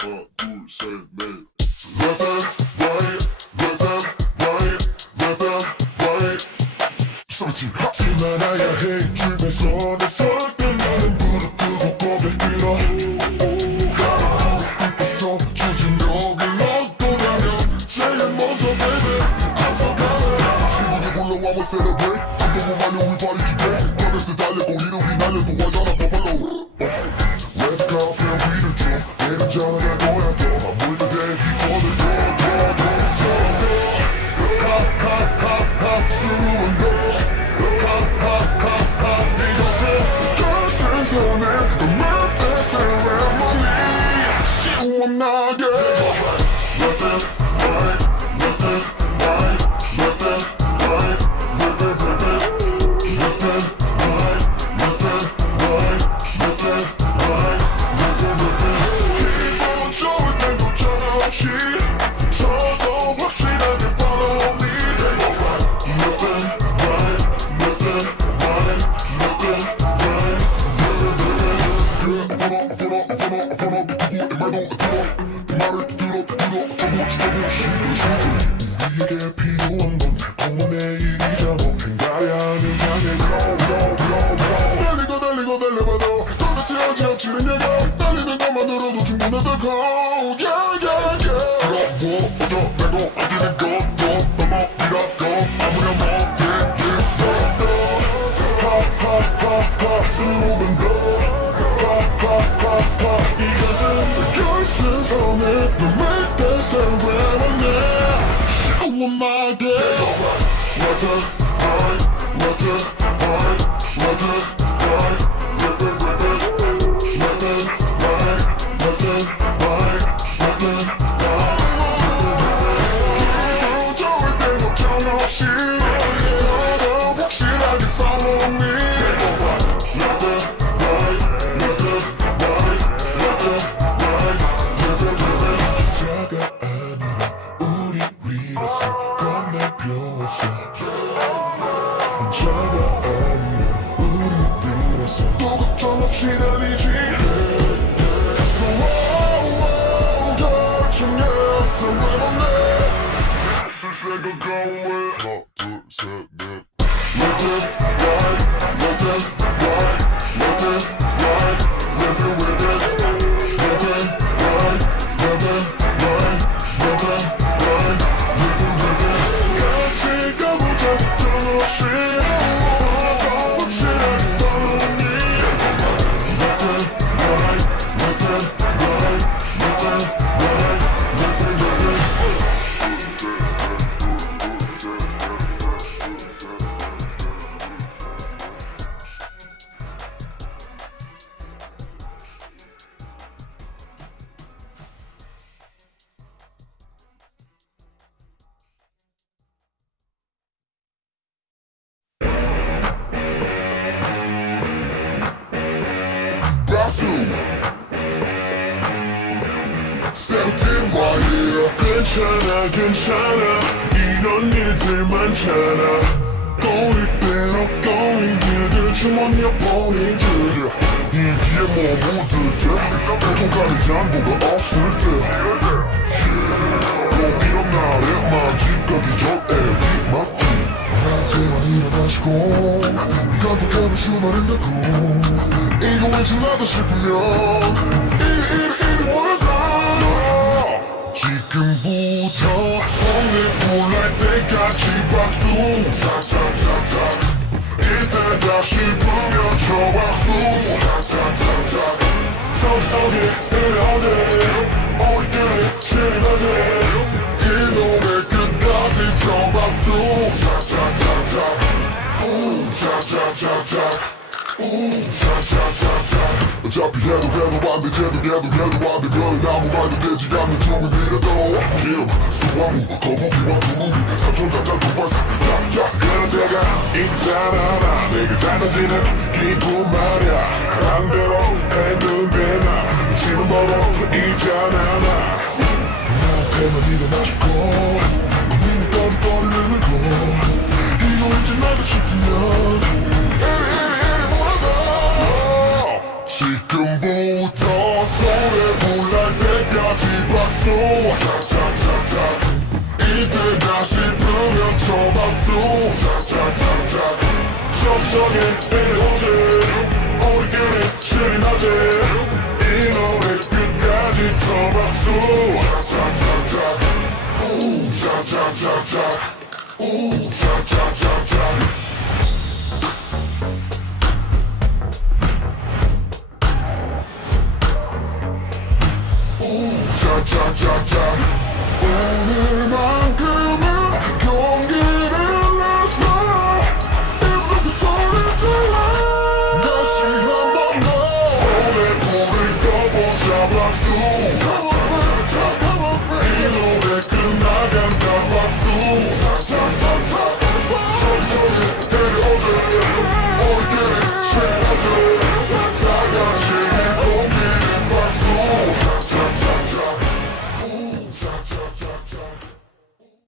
하나, 둘, 셋, 넷. Left and right, left and right, left and right. 17. 하지 말아야 해 주변 손에 설 때 나는 무릎 꿇고 고개 들어. 끝에서 주진력을 얻고나면 제일 먼저 baby 앞서가네. 친구들 불러와 뭐 celebrate. 너무 많이 우리 party today. 과거에서 달렸고 이름이 날려도 와잖아 버팔로. Red carpet 위를 줘 내린 자는 거야 더 물들 대기권을 더 서더 하하하하 수은 더 하하하하 이것은 결승선에 너만 뺏을 레몬이 시원하게 Left and right, left and right, left and right, left and right, left and right, left and right, left and right. 기분 좋을 때도 전화 없이 서서 확실하게 follow me. Left and right, left and right, left and right, left and right. 번호 누구의 말도 들어 그 말을 들어 전부 시그시죠. 우리에게 필요한 건 달콤한 일이잖아. 행가야는 향해 달리고 달려봐도 도대체 어지럽지는 얘가 달리는 것만으로도 충분하다고. 그럼 뭐 어쩌내고 어디는 것도 넘어이라고 아무렴 못되겠어. 하하하하 슬로건 더 하하하하 이것은 결승선에 너 make that ceremony 시원하게. Left and right, left and right, left and right, left and right, left and right, left and right, left and right. 기분 좋을 때도 전화 없이 더더 확실하게 follow me. Left and right, left and right, left and right, left and right. 자가 아니라 우리 위라서 겁낼 필요 없어. 자가 아니라 우리 위라서 또 걱정 없이 달리지. So 결정했어 내보내 쓸 생각하고 왜 하나 둘 셋 넷. Left and right, left and right, left and right, left and right, left and right, left and right, left and right, left and right. 같이 가보자 걱정 없이 더 확실하게 follow me. Left and right, left and right, left and right, left and right. 괜찮아 이런 일들 많잖아. 꼬릴 땐 엉거린 길들 주머니에 보낸 길 이 뒤에 뭐 묻을 때 배통가는 장부가 없을 때 꼭 이런 날에만 집까지 전에 맞지. 낮에만 일어나시고 깜빡하는 수많은 내고 이거 왠지 나다 싶으면 이리 몰아가. 지금부터 손에 불날 때까지 박수 짝짝짝짝 이때 다시 불면 저 박수 짝짝짝짝 서서히 이래오지 우리끼리 지나지 이놈의 끝까지 저 박수 짝짝짝짝 짝짝짝짝 어차피 해도 안돼 해도 안돼 별은 아무 말도 되지 않는 중은이라도 수화무 거북이와 두루미 삼촌자자 동반사 야야 그런 데가 있잖아. 내게 잦아지는 기분 말야. 그랑대로 했는데 나 지금 바로 있잖아. 나한테만 일어나시고 고민이 떠리떠리 밀고 이거 왠지 나다 싶으면 지금부터 손에 불날 때까지 짝짝짝짝 이때다 싶으면 초박수 짝짝짝짝 적적인 일곱째 우리끼리 신이 나지 이 노래 끝까지 초박수 짝짝짝짝 짝짝짝짝 짝짝짝짝 짝짝짝짝